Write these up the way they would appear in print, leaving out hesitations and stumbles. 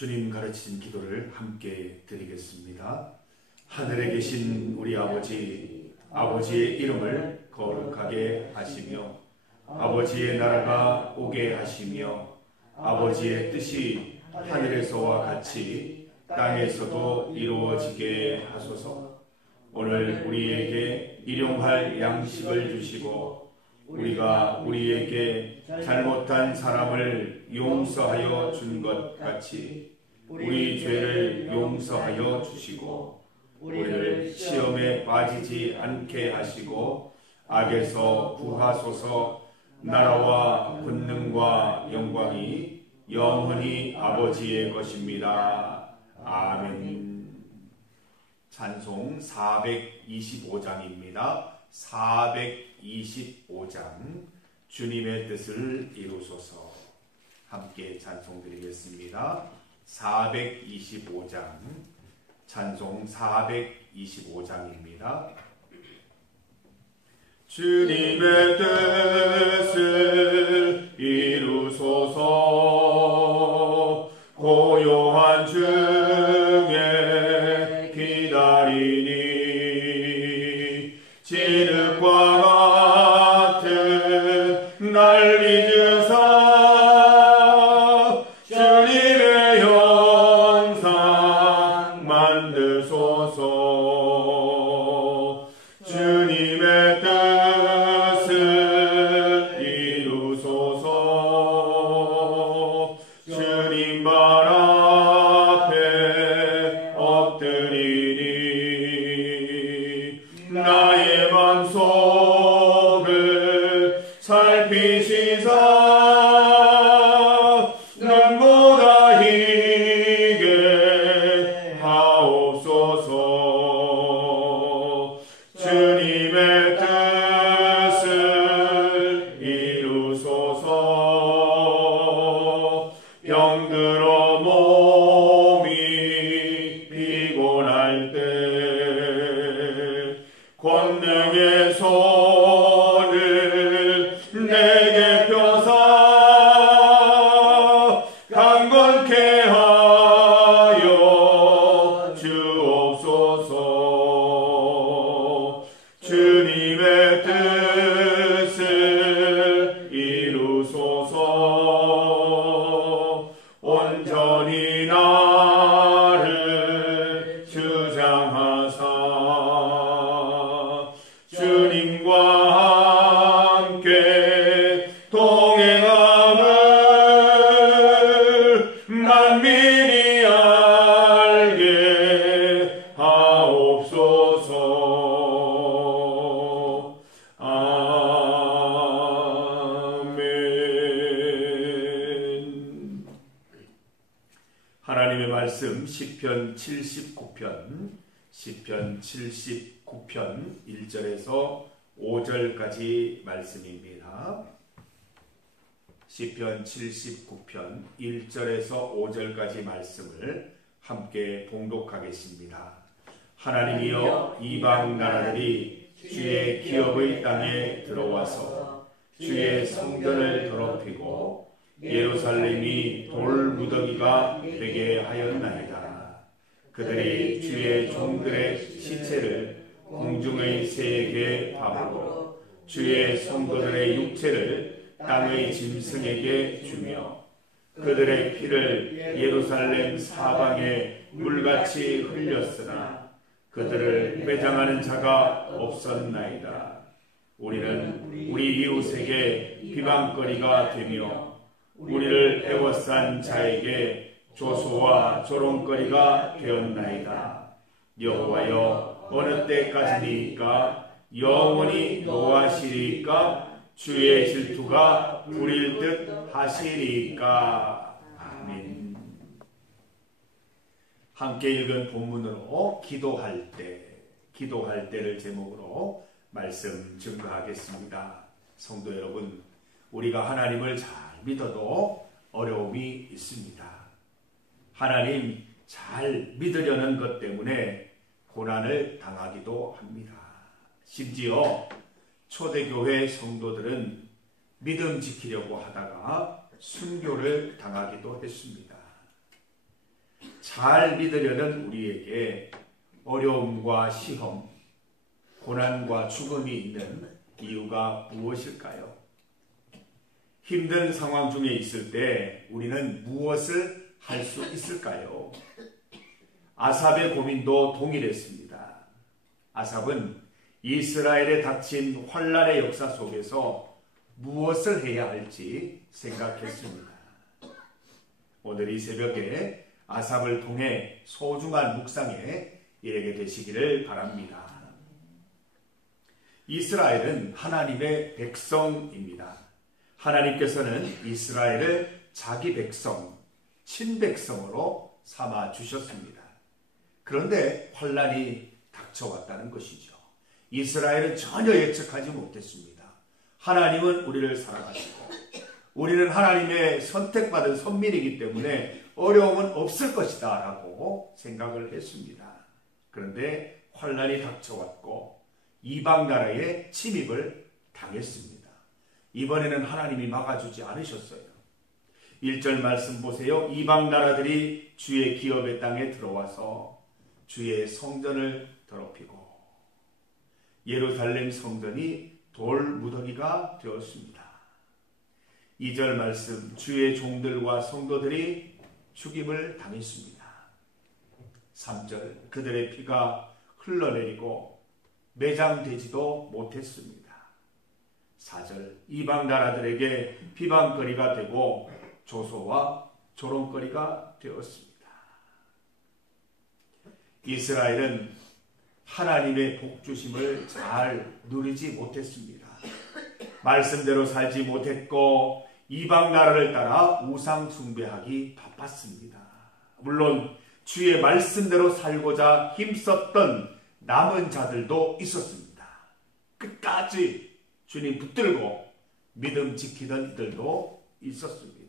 주님 가르치신 기도를 함께 드리겠습니다. 하늘에 계신 우리 아버지, 아버지의 이름을 거룩하게 하시며 아버지의 나라가 오게 하시며 아버지의 뜻이 하늘에서와 같이 땅에서도 이루어지게 하소서. 오늘 우리에게 일용할 양식을 주시고 우리가 우리에게 잘못한 사람을 용서하여 준 것 같이 우리 죄를 용서하여 주시고 우리를 시험에 빠지지 않게 하시고 악에서 구하소서. 나라와 권능과 영광이 영원히 아버지의 것입니다. 아멘. 찬송 425장입니다. 425장 주님의 뜻을 이루소서. 함께 찬송 드리겠습니다. 425장 찬송 425장입니다. 주님의 뜻을 이루소서. 고요한 중에 기다리니 진흙과 같은 날 믿으사 주님의 형상 만드소서. 주님의 뜻을 이루소서. 주님 발 앞에 엎드리니 나의 맘속을 살피시사 눈보다 희게 하옵소서. 주님의 뜻을 이루소서. 병들어 몸이 피곤할 때 권능의 손을 내게 펴사 강건케 하여 주옵소서. 주님의 뜻을 이루소서. 온전히 나를 주장하사 주님과 함께 동행함을 만민이 알게 하옵소서. 아멘. 하나님의 말씀 시편 79편 79편 1절에서 5절까지 말씀입니다. 시편 79편 1절에서 5절까지 말씀을 함께 봉독하겠습니다. 하나님이여, 이방 나라들이 주의 기업의 땅에 들어와서 주의 성전을 더럽히고 예루살렘이 돌무더기가 되게 하였나이다. 그들이 주의 종들의 시체를 공중의 새에게 밥으로 주의 성도들의 육체를 땅의 짐승에게 주며 그들의 피를 예루살렘 사방에 물같이 흘렸으나 그들을 매장하는 자가 없었나이다. 우리는 우리 이웃에게 비방거리가 되며 우리를 애워싼 자에게 조소와 조롱거리가 되었나이다. 여호와여, 어느 때까지니까? 영원히 노하시리까? 주의 질투가 부릴 듯 하시리까? 아멘. 함께 읽은 본문으로 기도할 때를 제목으로 말씀 증거하겠습니다. 성도 여러분, 우리가 하나님을 잘 믿어도 어려움이 있습니다. 하나님 잘 믿으려는 것 때문에 고난을 당하기도 합니다. 심지어 초대교회 성도들은 믿음 지키려고 하다가 순교를 당하기도 했습니다. 잘 믿으려는 우리에게 어려움과 시험, 고난과 죽음이 있는 이유가 무엇일까요? 힘든 상황 중에 있을 때 우리는 무엇을 할 수 있을까요? 아삽의 고민도 동일했습니다. 아삽은 이스라엘에 닥친 환란의 역사 속에서 무엇을 해야 할지 생각했습니다. 오늘 이 새벽에 아삽을 통해 소중한 묵상에 이르게 되시기를 바랍니다. 이스라엘은 하나님의 백성입니다. 하나님께서는 이스라엘을 자기 백성, 친백성으로 삼아 주셨습니다. 그런데 환란이 닥쳐왔다는 것이죠. 이스라엘은 전혀 예측하지 못했습니다. 하나님은 우리를 사랑하시고 우리는 하나님의 선택받은 선민이기 때문에 어려움은 없을 것이다 라고 생각을 했습니다. 그런데 환란이 닥쳐왔고 이방 나라의 침입을 당했습니다. 이번에는 하나님이 막아주지 않으셨어요. 1절 말씀 보세요. 이방 나라들이 주의 기업의 땅에 들어와서 주의 성전을 더럽히고 예루살렘 성전이 돌무더기가 되었습니다. 2절 말씀, 주의 종들과 성도들이 죽임을 당했습니다. 3절, 그들의 피가 흘러내리고 매장되지도 못했습니다. 4절, 이방 나라들에게 비방거리가 되고 조소와 조롱거리가 되었습니다. 이스라엘은 하나님의 복주심을 잘 누리지 못했습니다. 말씀대로 살지 못했고 이방 나라를 따라 우상 숭배하기 바빴습니다. 물론 주의 말씀대로 살고자 힘썼던 남은 자들도 있었습니다. 끝까지 주님 붙들고 믿음 지키던 이들도 있었습니다.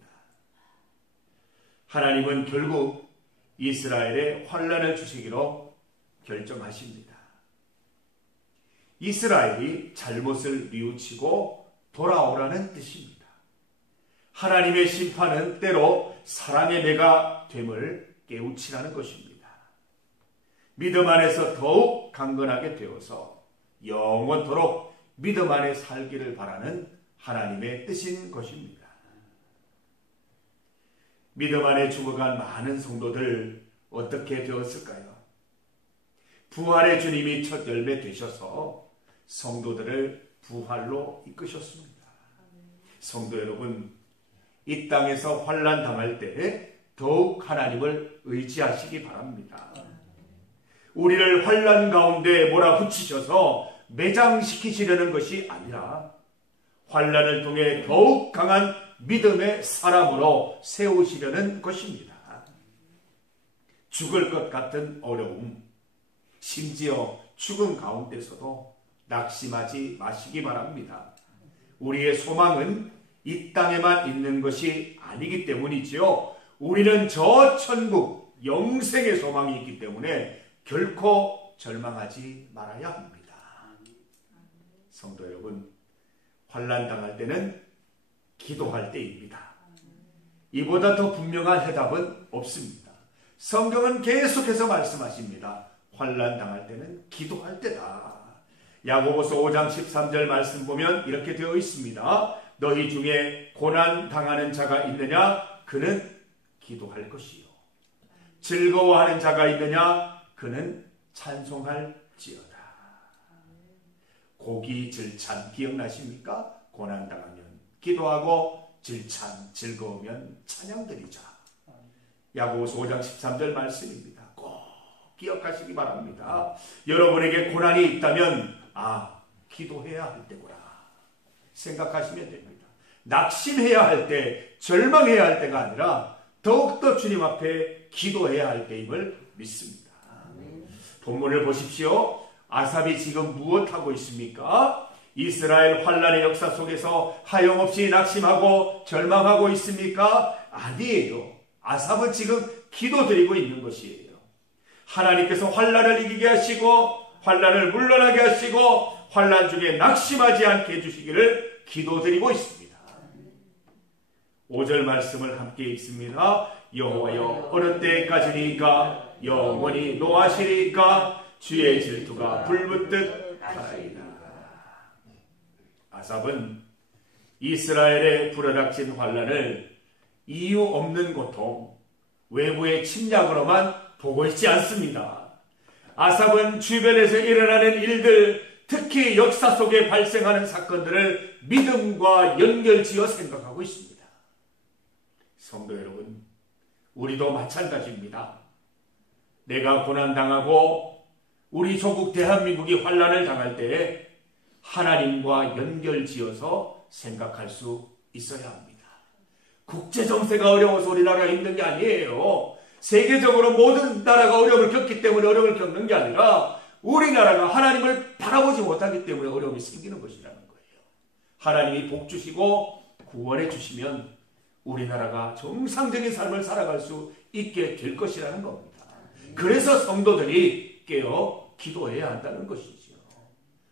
하나님은 결국 이스라엘에 환란을 주시기로 결정하십니다. 이스라엘이 잘못을 뉘우치고 돌아오라는 뜻입니다. 하나님의 심판은 때로 사랑의 매가 됨을 깨우치라는 것입니다. 믿음 안에서 더욱 강건하게 되어서 영원토록 믿음 안에 살기를 바라는 하나님의 뜻인 것입니다. 믿음 안에 죽어간 많은 성도들 어떻게 되었을까요? 부활의 주님이 첫 열매 되셔서 성도들을 부활로 이끄셨습니다. 성도 여러분, 이 땅에서 환난 당할 때 더욱 하나님을 의지하시기 바랍니다. 우리를 환난 가운데 몰아붙이셔서 매장시키시려는 것이 아니라 환난을 통해 더욱 강한 믿음의 사람으로 세우시려는 것입니다. 죽을 것 같은 어려움, 심지어 죽음 가운데서도 낙심하지 마시기 바랍니다. 우리의 소망은 이 땅에만 있는 것이 아니기 때문이지요. 우리는 저 천국 영생의 소망이 있기 때문에 결코 절망하지 말아야 합니다. 성도 여러분, 환난 당할 때는 기도할 때입니다. 이보다 더 분명한 해답은 없습니다. 성경은 계속해서 말씀하십니다. 환난 당할 때는 기도할 때다. 야고보서 5장 13절 말씀 보면 이렇게 되어 있습니다. 너희 중에 고난 당하는 자가 있느냐? 그는 기도할 것이요. 즐거워하는 자가 있느냐? 그는 찬송할지어다. 고기 질찬 기억나십니까? 고난 당하면 기도하고 질찬 즐거우면 찬양드리자. 야고보서 5장 13절 말씀입니다. 꼭 기억하시기 바랍니다. 여러분에게 고난이 있다면 기도해야 할 때구나 생각하시면 됩니다. 낙심해야 할 때, 절망해야 할 때가 아니라 더욱더 주님 앞에 기도해야 할 때임을 믿습니다. 본문을 보십시오. 아삽이 지금 무엇하고 있습니까? 이스라엘 환란의 역사 속에서 하염없이 낙심하고 절망하고 있습니까? 아니에요. 아삽은 지금 기도드리고 있는 것이에요. 하나님께서 환란을 이기게 하시고 환란을 물러나게 하시고 환란 중에 낙심하지 않게 해주시기를 기도드리고 있습니다. 5절 말씀을 함께 읽습니다. 여호와여 어느 때까지니까 영원히 노하시리까 주의 질투가 불붙듯 하나이다. 아삽은 이스라엘의 불어닥친 환란을 이유 없는 고통, 외부의 침략으로만 보고 있지 않습니다. 아삽은 주변에서 일어나는 일들, 특히 역사 속에 발생하는 사건들을 믿음과 연결지어 생각하고 있습니다. 성도 여러분, 우리도 마찬가지입니다. 내가 고난당하고 우리 조국 대한민국이 환란을 당할 때에 하나님과 연결지어서 생각할 수 있어야 합니다. 국제정세가 어려워서 우리나라가 힘든 게 아니에요. 세계적으로 모든 나라가 어려움을 겪기 때문에 어려움을 겪는 게 아니라 우리나라가 하나님을 바라보지 못하기 때문에 어려움이 생기는 것이라는 거예요. 하나님이 복 주시고 구원해 주시면 우리나라가 정상적인 삶을 살아갈 수 있게 될 것이라는 겁니다. 그래서 성도들이 깨어 기도해야 한다는 것이죠.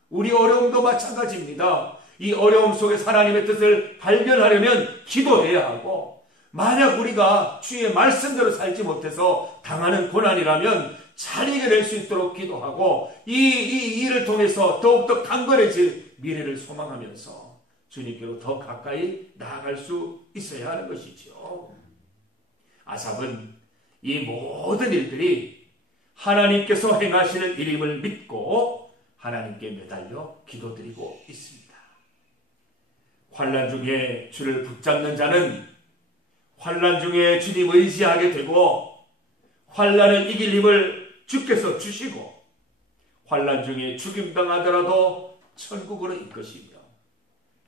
우리 어려움도 마찬가지입니다. 이 어려움 속에 하나님의 뜻을 발견하려면 기도해야 하고, 만약 우리가 주의 말씀대로 살지 못해서 당하는 고난이라면 잘 이겨낼 수 있도록 기도하고 이 일을 통해서 더욱더 강건해질 미래를 소망하면서 주님께로 더 가까이 나아갈 수 있어야 하는 것이죠. 아삽은 이 모든 일들이 하나님께서 행하시는 일임을 믿고 하나님께 매달려 기도드리고 있습니다. 환난 중에 주를 붙잡는 자는 환난 중에 주님 의지하게 되고 환난을 이길 힘을 주께서 주시고 환난 중에 죽임당하더라도 천국으로 이끄시며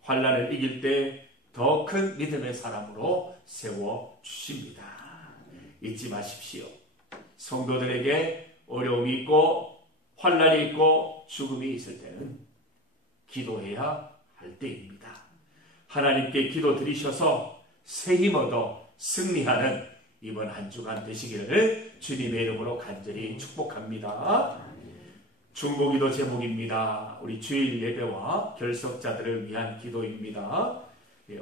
환난을 이길 때 더 큰 믿음의 사람으로 세워주십니다. 잊지 마십시오. 성도들에게 어려움이 있고 환난이 있고 죽음이 있을 때는 기도해야 할 때입니다. 하나님께 기도 드리셔서 새 힘 얻어 승리하는 이번 한 주간 되시기를 주님의 이름으로 간절히 축복합니다. 중보기도 제목입니다. 우리 주일 예배와 결석자들을 위한 기도입니다.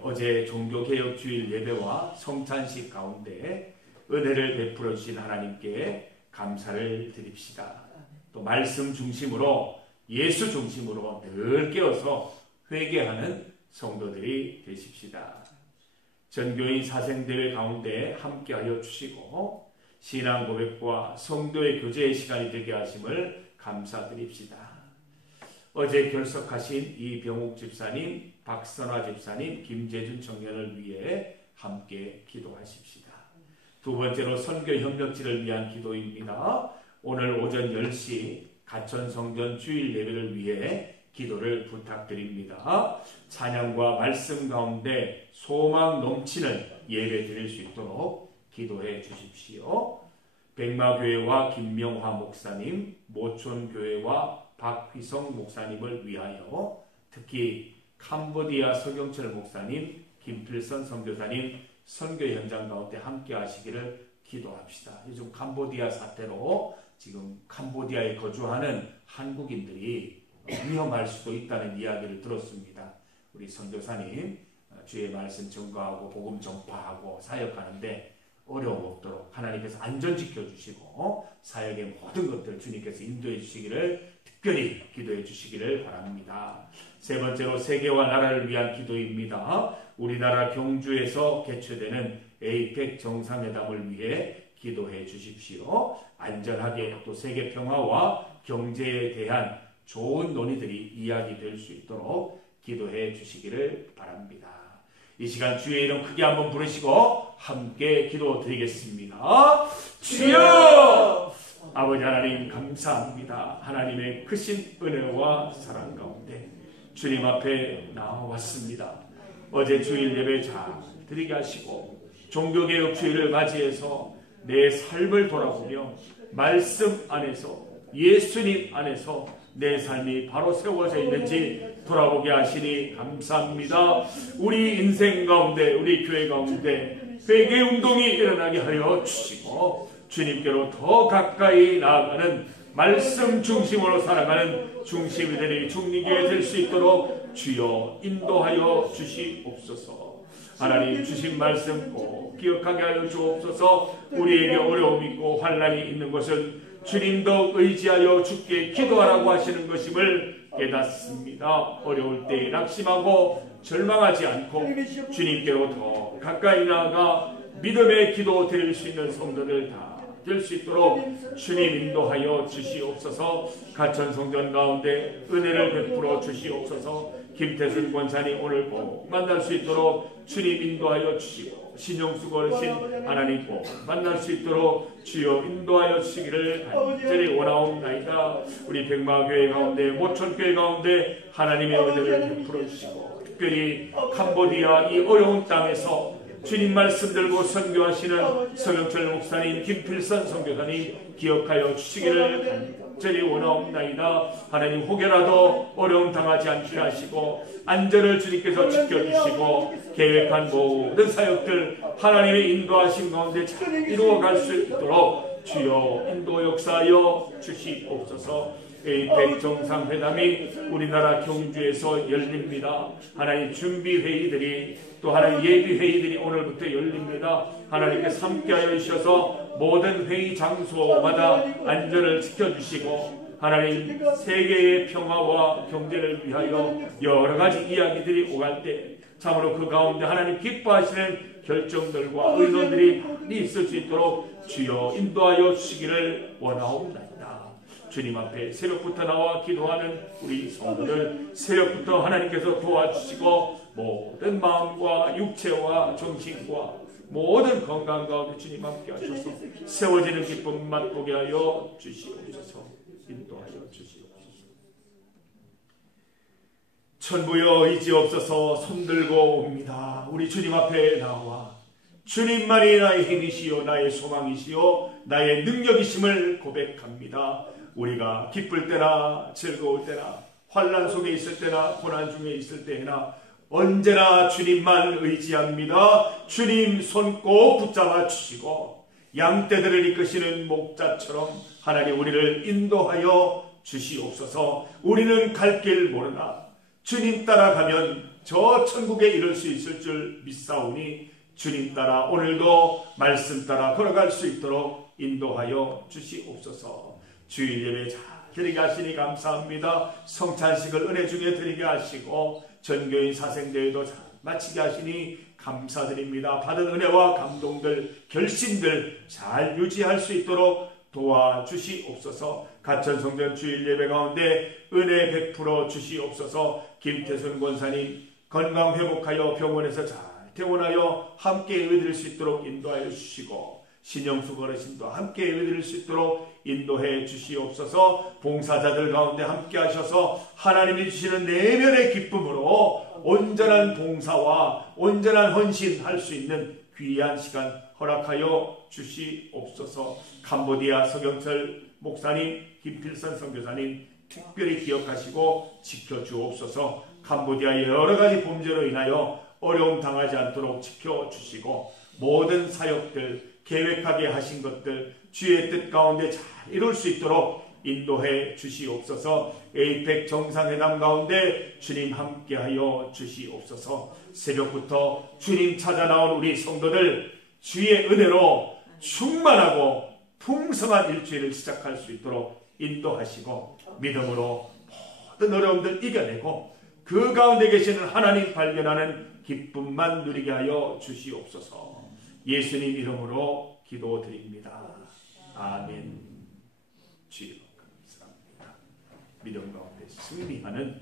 어제 종교개혁 주일 예배와 성찬식 가운데 은혜를 베풀어 주신 하나님께 감사를 드립시다. 또 말씀 중심으로 예수 중심으로 늘 깨어서 회개하는 성도들이 되십시다. 전교인 사생대회 가운데 함께하여 주시고 신앙 고백과 성도의 교제의 시간이 되게 하심을 감사드립시다. 어제 결석하신 이병욱 집사님, 박선화 집사님, 김재준 청년을 위해 함께 기도하십시다. 두 번째로 선교협력지를 위한 기도입니다. 오늘 오전 10시 가천성전 주일 예배를 위해 기도를 부탁드립니다. 찬양과 말씀 가운데 소망 넘치는 예배 드릴 수 있도록 기도해 주십시오. 백마교회와 김명화 목사님, 모촌교회와 박휘성 목사님을 위하여 특히 캄보디아 서경철 목사님, 김필선 선교사님 선교 현장 가운데 함께 하시기를 기도합시다. 요즘 캄보디아 사태로 지금 캄보디아에 거주하는 한국인들이 위험할 수도 있다는 이야기를 들었습니다. 우리 선교사님 주의 말씀 전가하고 복음 전파하고 사역하는데 어려움 없도록 하나님께서 안전 지켜주시고 사역의 모든 것들 주님께서 인도해 주시기를 특별히 기도해 주시기를 바랍니다. 세 번째로 세계와 나라를 위한 기도입니다. 우리나라 경주에서 개최되는 에이펙 정상회담을 위해 기도해 주십시오. 안전하게 또 세계 평화와 경제에 대한 좋은 논의들이 이야기될 수 있도록 기도해 주시기를 바랍니다. 이 시간 주의 이름 크게 한번 부르시고 함께 기도드리겠습니다. 주여! 아버지 하나님 감사합니다. 하나님의 크신 은혜와 사랑 가운데 주님 앞에 나와왔습니다. 어제 주일 예배 잘 드리게 하시고 종교개혁 주일을 맞이해서 내 삶을 돌아보며 말씀 안에서 예수님 안에서 내 삶이 바로 세워져 있는지 돌아보게 하시니 감사합니다. 우리 인생 가운데 우리 교회 가운데 회개 운동이 일어나게 하여 주시고 주님께로 더 가까이 나아가는 말씀 중심으로 살아가는 중심이들이 중리교회 될 수 있도록 주여 인도하여 주시옵소서. 하나님 주신 말씀 꼭 기억하게 하여 주옵소서. 우리에게 어려움 있고 환난이 있는 것은 주님도 의지하여 주께 기도하라고 하시는 것임을 깨닫습니다. 어려울 때 낙심하고 절망하지 않고 주님께로 더 가까이 나아가 믿음의 기도 드릴 수 있는 성도들 다 될 수 있도록 주님 인도하여 주시옵소서. 가천 성전 가운데 은혜를 베풀어 주시옵소서. 김태순 권사님 오늘 꼭 만날 수 있도록 주님 인도하여 주시고, 신영수 어르신 하나님 꼭 만날 수 있도록 주여 인도하여 주시기를 간절히 원하옵나이다. 우리 백마교회 가운데, 모천교회 가운데 하나님의 은혜를 베풀어 주시고, 특별히 캄보디아 이 어려운 땅에서 주님 말씀 들고 선교하시는 서경철 목사님, 김필선 선교사님 기억하여 주시기를 간절히 원하옵나이다. 하나님 혹여라도 어려움 당하지 않게 하시고 안전을 주님께서 지켜주시고 계획한 모든 사역들 하나님의 인도하심 가운데 잘 이루어갈 수 있도록 주여 인도 역사하여 주시옵소서. 에이펙 정상회담이 우리나라 경주에서 열립니다. 하나님 준비회의들이 또 하나님 예비회의들이 오늘부터 열립니다. 하나님께서 함께하여 주셔서 모든 회의 장소마다 안전을 지켜주시고 하나님 세계의 평화와 경제를 위하여 여러 가지 이야기들이 오갈 때 참으로 그 가운데 하나님 기뻐하시는 결정들과 의논들이 많이 있을 수 있도록 주여 인도하여 주시기를 원하옵나이다. 주님 앞에 새벽부터 나와 기도하는 우리 성도들 새벽부터 하나님께서 도와주시고 모든 마음과 육체와 정신과 모든 건강 가운데 주님 함께 하셔서 세워지는 기쁨 맛보게 하여 주시옵소서. 인도하여 주시옵소서. 천부여 의지없어서 손들고 옵니다. 우리 주님 앞에 나와 주님만이 나의 힘이시요 나의 소망이시요 나의 능력이심을 고백합니다. 우리가 기쁠 때나 즐거울 때나 환난 속에 있을 때나 고난 중에 있을 때나 언제나 주님만 의지합니다. 주님 손 꼭 붙잡아 주시고 양떼들을 이끄시는 목자처럼 하나님 우리를 인도하여 주시옵소서. 우리는 갈 길 모르나 주님 따라가면 저 천국에 이를 수 있을 줄 믿사오니 주님 따라 오늘도 말씀 따라 걸어갈 수 있도록 인도하여 주시옵소서. 주일 예배 잘 드리게 하시니 감사합니다. 성찬식을 은혜 중에 드리게 하시고 전교인 사생대회도 잘 마치게 하시니 감사드립니다. 받은 은혜와 감동들, 결심들 잘 유지할 수 있도록 도와주시옵소서. 가천성전 주일 예배 가운데 은혜 베풀어 주시옵소서. 김태순 권사님 건강 회복하여 병원에서 잘 퇴원하여 함께 예배드릴 수 있도록 인도하여 주시고 신영수 어르신도 함께 예배드릴 수 있도록 인도해 주시옵소서. 봉사자들 가운데 함께 하셔서 하나님이 주시는 내면의 기쁨으로 온전한 봉사와 온전한 헌신할 수 있는 귀한 시간 허락하여 주시옵소서. 캄보디아 서경철 목사님, 김필선 선교사님 특별히 기억하시고 지켜주옵소서. 캄보디아의 여러 가지 범죄로 인하여 어려움 당하지 않도록 지켜주시고 모든 사역들 계획하게 하신 것들 주의 뜻 가운데 잘 이룰 수 있도록 인도해 주시옵소서. 에이펙 정상회담 가운데 주님 함께하여 주시옵소서. 새벽부터 주님 찾아 나온 우리 성도들 주의 은혜로 충만하고 풍성한 일주일을 시작할 수 있도록 인도하시고 믿음으로 모든 어려움들 이겨내고 그 가운데 계시는 하나님 발견하는 기쁨만 누리게 하여 주시옵소서. 예수님 이름으로 기도드립니다. 아멘. 주여 감사합니다. 믿음 가운데 승리하는